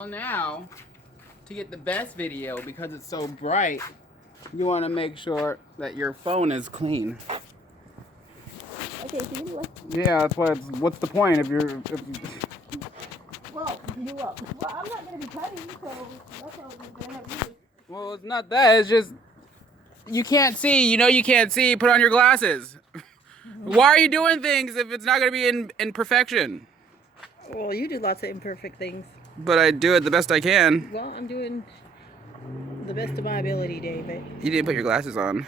Well, now, to get the best video, because it's so bright, you want to make sure that your phone is clean. Okay, so you look. Yeah, that's why what's the point if you're... Well, you up. Well, I'm not going to be cutting, so that's how we're going to have you. Well, it's not that, it's just... You can't see, you can't see, put on your glasses. Why are you doing things if it's not going to be in perfection? Well, you do lots of imperfect things. But I do it the best I can. Well, I'm doing the best of my ability, David. You didn't put your glasses on.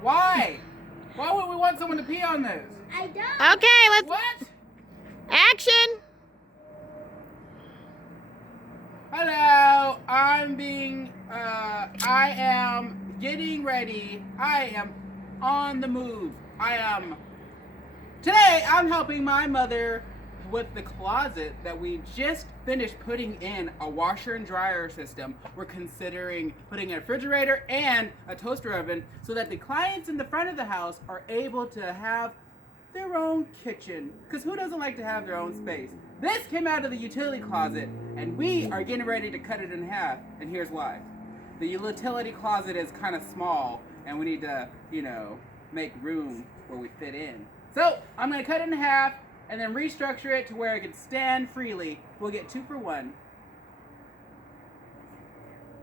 Why? Why would we want someone to pee on this? I don't. Okay, let's... What? Action! Hello, I am getting ready. I am on the move. Today I'm helping my mother with the closet that we just finished putting in a washer and dryer system. We're considering putting a refrigerator and a toaster oven so that the clients in the front of the house are able to have their own kitchen. Because who doesn't like to have their own space? This came out of the utility closet and we are getting ready to cut it in half. And here's why. The utility closet is kind of small and we need to, make room where we fit in. So I'm going to cut it in half and then restructure it to where it can stand freely. We'll get 2 for 1.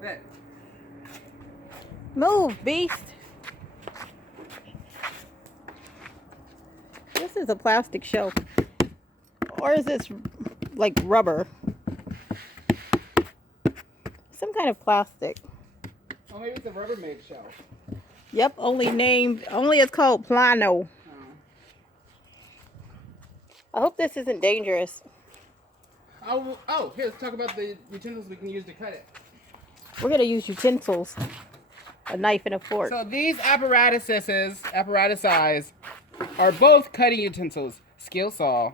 That. Move, beast! This is a plastic shelf. Or is this like rubber? Some kind of plastic. Oh, maybe it's a Rubbermaid shelf. Yep, only it's called Plano. I hope this isn't dangerous. Oh, here, let's talk about the utensils we can use to cut it. We're going to use utensils. A knife and a fork. So these apparatuses are both cutting utensils. Skill Saw,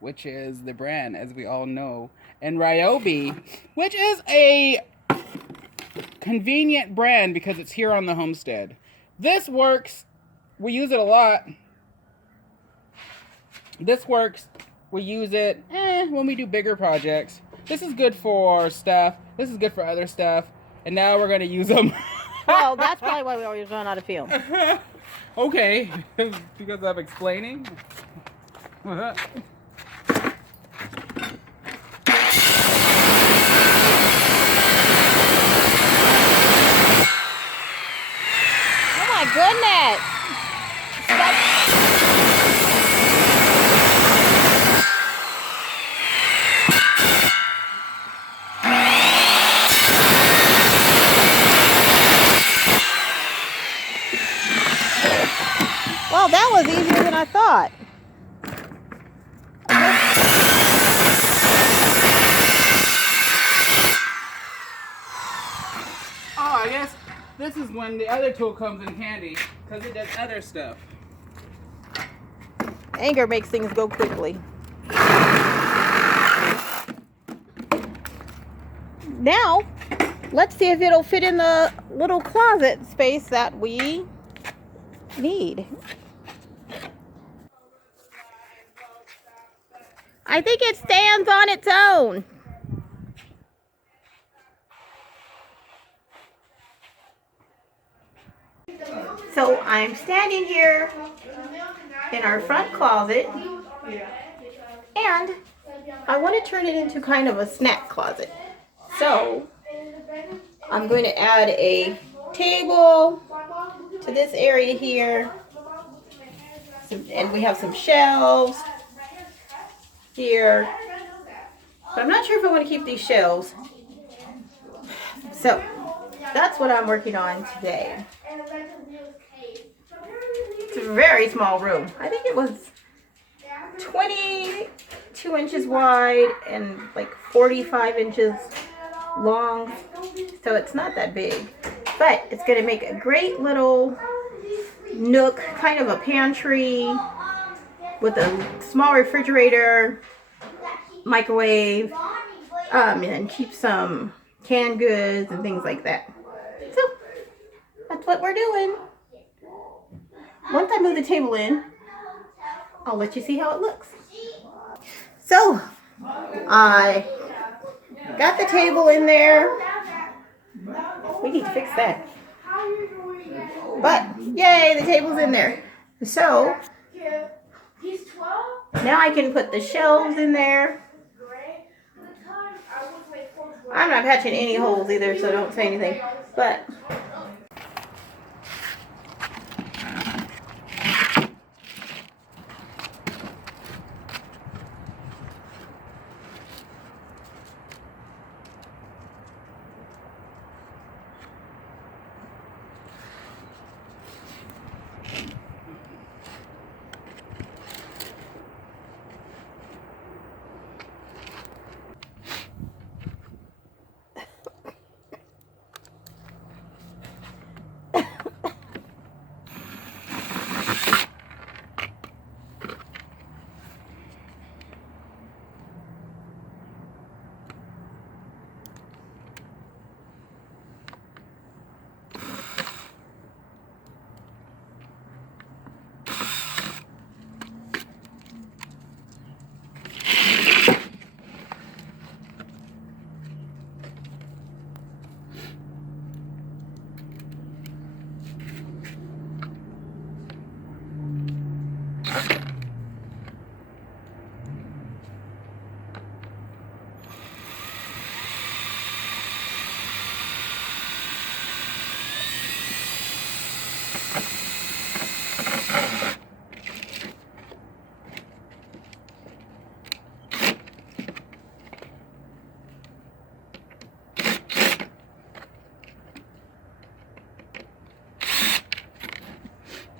which is the brand, as we all know, and Ryobi, which is a convenient brand because it's here on the homestead. This works. We use it a lot. This works. We use it when we do bigger projects. This is good for stuff. This is good for other stuff. And now we're going to use them. Well, that's probably why we always run out of film. Okay, because I'm explaining. Oh my goodness! Well, that was easier than I thought. Oh, I guess this is when the other tool comes in handy, because it does other stuff. Anger makes things go quickly. Now, let's see if it'll fit in the little closet space that we need. I think it stands on its own. So I'm standing here in our front closet and I want to turn it into kind of a snack closet. So I'm going to add a table to this area here, and we have some shelves here, but I'm not sure if I want to keep these shelves. So that's what I'm working on today. It's a very small room. I think it was 22 inches wide and like 45 inches long, so it's not that big, but it's going to make a great little nook, kind of a pantry with a small refrigerator, microwave, and keep some canned goods and things like that. So that's what we're doing. once I move the table in, I'll let you see how it looks. So, I got the table in there. We need to fix that. But, yay, the table's in there. So, now I can put the shelves in there. I'm not patching any holes either, so don't say anything. But,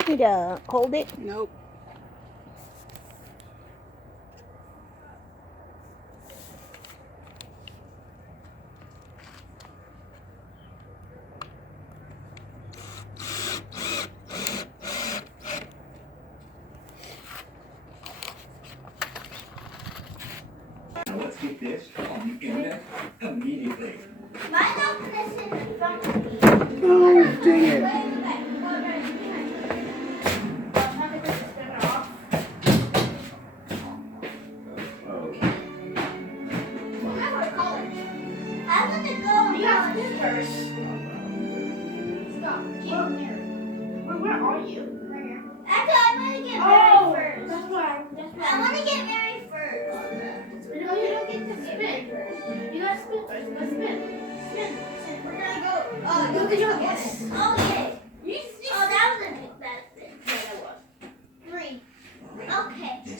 need to hold it. Nope. Let's get this on the internet immediately. Oh, dang it. Where are you? Right here. Actually, I'm gonna get married first. That's why. I want to get married first. No, you don't get to spin first. You gotta spin first. Let's spin. Spin. We're gonna go. Look at your guess. Okay. You Oh, that was a big bad spin. Yeah, that was. 3. Okay. I can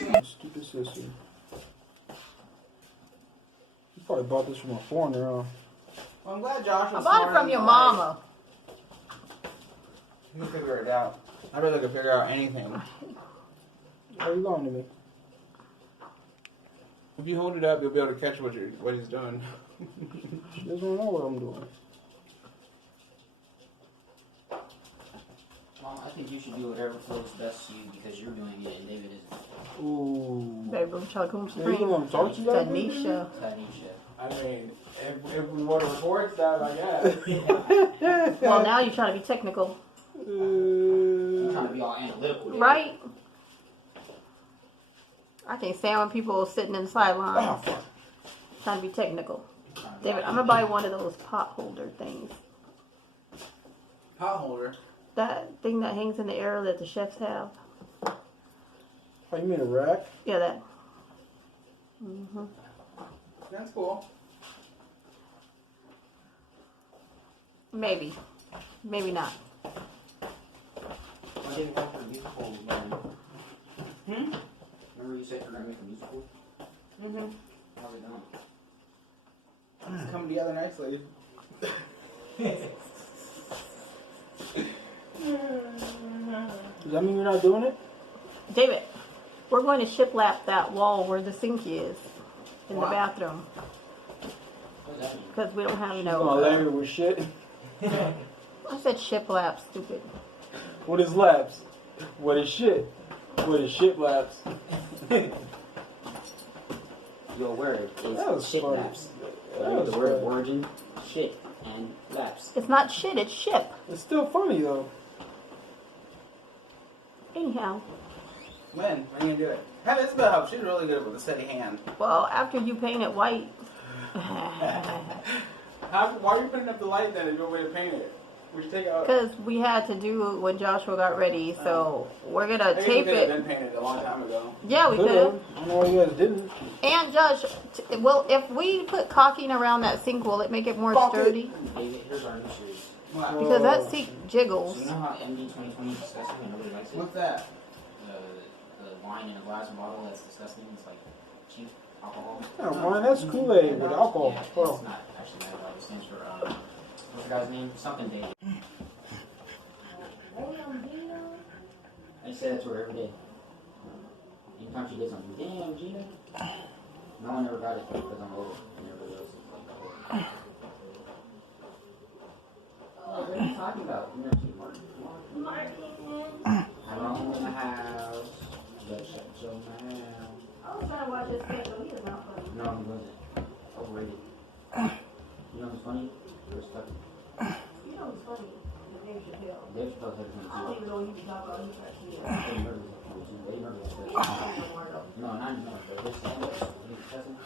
move it. Stupid sister. You probably bought this from a foreigner, huh? Well, I'm glad Josh was I bought it smart from your in mama. You can figure it out. I really could figure out anything. Why are you lying to me? If you hold it up, you'll be able to catch what he's doing. She doesn't know what I'm doing. Mom, I think you should do whatever floats best to you because you're doing it and David isn't. Ooh. Baby, chocolate Yeah, you gonna talk to that? Tanisha. Tanisha. I mean, if we want to record stuff, I guess. Well, now you're trying to be technical. I'm trying to be all analytical. David. Right? I can't stand when people are sitting in the sidelines Oh, fuck. trying to be technical. Trying to be David, all I'm gonna buy one of those pot holder things. Pot holder. That thing that hangs in the air that the chefs have. Oh, you mean a rack? Yeah, that. Mhm. That's cool. Maybe. Maybe not. Why didn't you go for a musical? Remember you said you were going to make a musical? Mm-hmm. How's it going? It's coming together nicely. Does that mean you're not doing it? David, we're going to shiplap that wall where the sink is in the Why? bathroom What does that mean? because we don't have You're gonna layer it with shit? I said shiplap, stupid. What is laps? What is shit? What is shit laps? Your word That was is shit funny. laps. That You know was the word funny. origin? Shit. and laps. It's not shit, it's ship. It's still funny though. Anyhow, When are you gonna do it? Have Isabel help. She's really good with a steady hand. well, after you paint it white. Why are you putting up the light then? There's no way to paint it. We should take it out. Because we had to do it when Joshua got ready, so we're gonna I guess tape we could have it. been painted a long time ago. Yeah, we could. I don't know why you guys didn't. And Josh, well, if we put caulking around that sink, will it make it more sturdy? David, here's our new series. What? Because that sink So jiggles. you know how MD 2020 is disgusting and nobody likes it? What's that? The wine in a glass bottle that's disgusting. It's like cheap alcohol. Yeah, man, that's Kool-Aid with alcohol. Yeah, Well, it's not actually that at all. It stands for, what's the guy's name? Something David. I say that to her every day. Anytime she gets something, damn, Gina. No one ever got it because I'm old and everybody else is like, oh, what are you talking about? You know, she's Martin. I'm home in the house. Better shut your mouth. I was trying to watch this kid, but he was not funny. No, he wasn't. Overrated. You know who's funny? Chris Tucker. You know what's funny? Dave Chappelle. Dave Chappelle's had I don't funny even know what he was talking about. He tried to too. Eddie Murphy's had funny too. Eddie Murphy's had funny. No, not anymore. But his stand-up, he's cussing.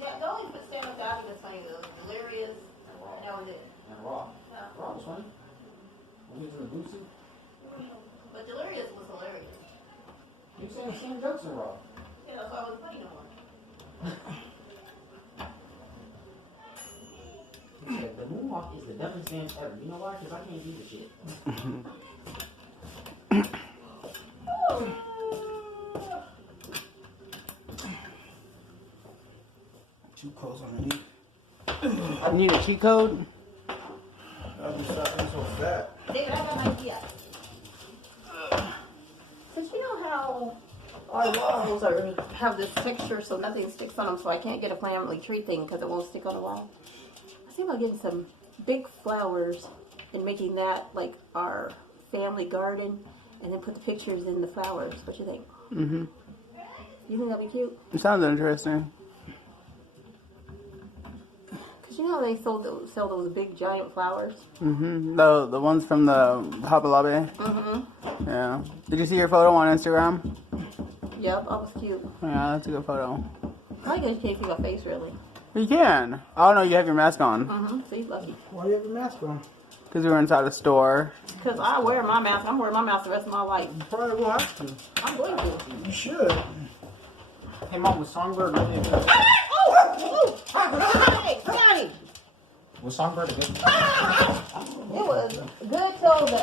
Yeah, the only stand-up comedy that's funny though, Delirious, And Raw. and that was it. And Raw. Yeah. Raw was funny. When he was in the boot suit. But Delirious was hilarious. He was saying the same jokes in Raw. Yeah, that's why it wasn't funny no more. He said, the moonwalk is the dumbest dance ever. You know why? Because I can't do the shit. too close underneath. I need a cheat code. I'll be so fat. David, I got an idea. Since you know how our walls have this texture so nothing sticks on them, so I can't get a family tree thing because it won't stick on the wall. I was thinking about getting some big flowers and making that like our family garden and then put the pictures in the flowers. What you think? Mm-hmm. You think that'd be cute? It sounds interesting. Because you know how they sell those big giant flowers? Mm-hmm. The ones from the Hobby Lobby. Mm-hmm. Yeah. Did you see your photo on Instagram? Yep, that was cute. Yeah, that's a good photo. I like that you can't see my face really. You can. Oh no, you have your mask on. Mm-hmm. See, lucky. Why do you have your mask on? Because we were inside a store. Because I wear my mask. I'm wearing my mask the rest of my life. You probably will have to. I'm going to. You should. Hey, Mom, was Songbird really a good? Oh! Johnny! Was Songbird a good? It was good till the...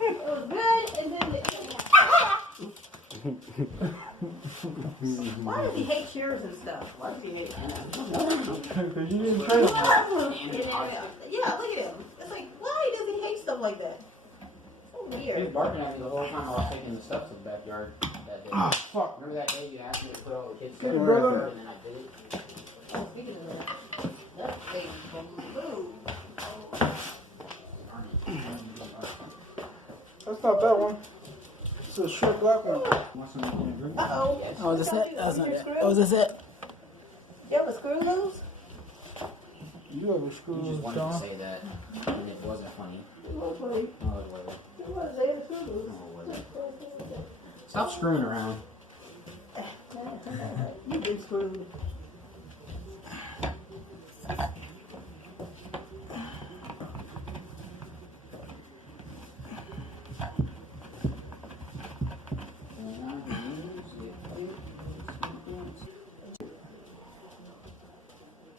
It was good and then the... Why does he hate cheers and stuff? Why does he hate it? Because you didn't train him. Yeah, look at him. It's like, why does he hate stuff like that? So He was weird. barking at me the whole time I was taking the stuff to the backyard that day. Ah, fuck. Remember that day you asked me to put all the kids' Hey, stuff in the brother. backyard and then I did it? Oh, speaking of that, that thing from Blue. That's not that one. It's a short black one. Want some in a drink? Uh-oh. Oh, is this it? That's not it. Oh, is this it? You have a screw loose? You have a screw You just loose, wanted to Sean. say that and it wasn't funny. It was funny. Oh, it wasn't. It was. They had a screw loose. Oh, it wasn't. Stop screwing around. You've been screwed.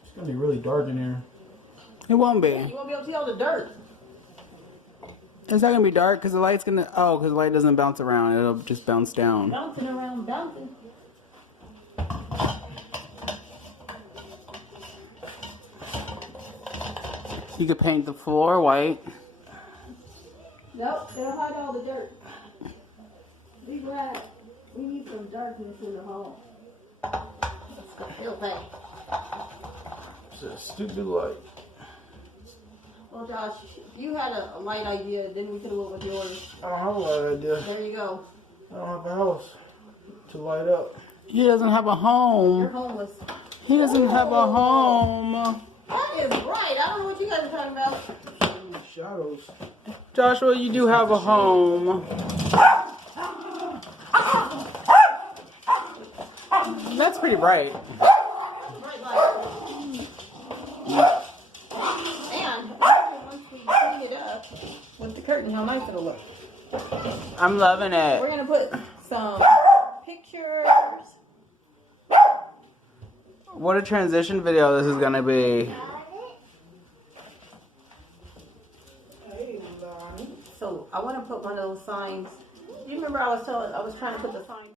It's going to be really dark in here. It won't be. You won't be able to see all the dirt. It's not gonna be dark because the light's gonna. Oh, because the light doesn't bounce around. It'll just bounce down. Bouncing around, bouncing. You could paint the floor white. Nope, they'll hide all the dirt. Be glad. We need some darkness in the home. Let's go feel that. It's a stupid light. Well, Josh, you had a light idea, then we could have went with yours. I don't have a light idea. There you go. I don't have a house to light up. He doesn't have a You're home. homeless. He doesn't have a home. That is bright. I don't know what you guys are talking about. Shadows. Joshua, you do have a home. That's pretty bright. Bright light. And once we clean it up with the curtain, how nice it'll look. I'm loving it. We're gonna put some pictures. What a transition video this is gonna be. So I want to put one of those signs. Do you remember I was trying to put the sign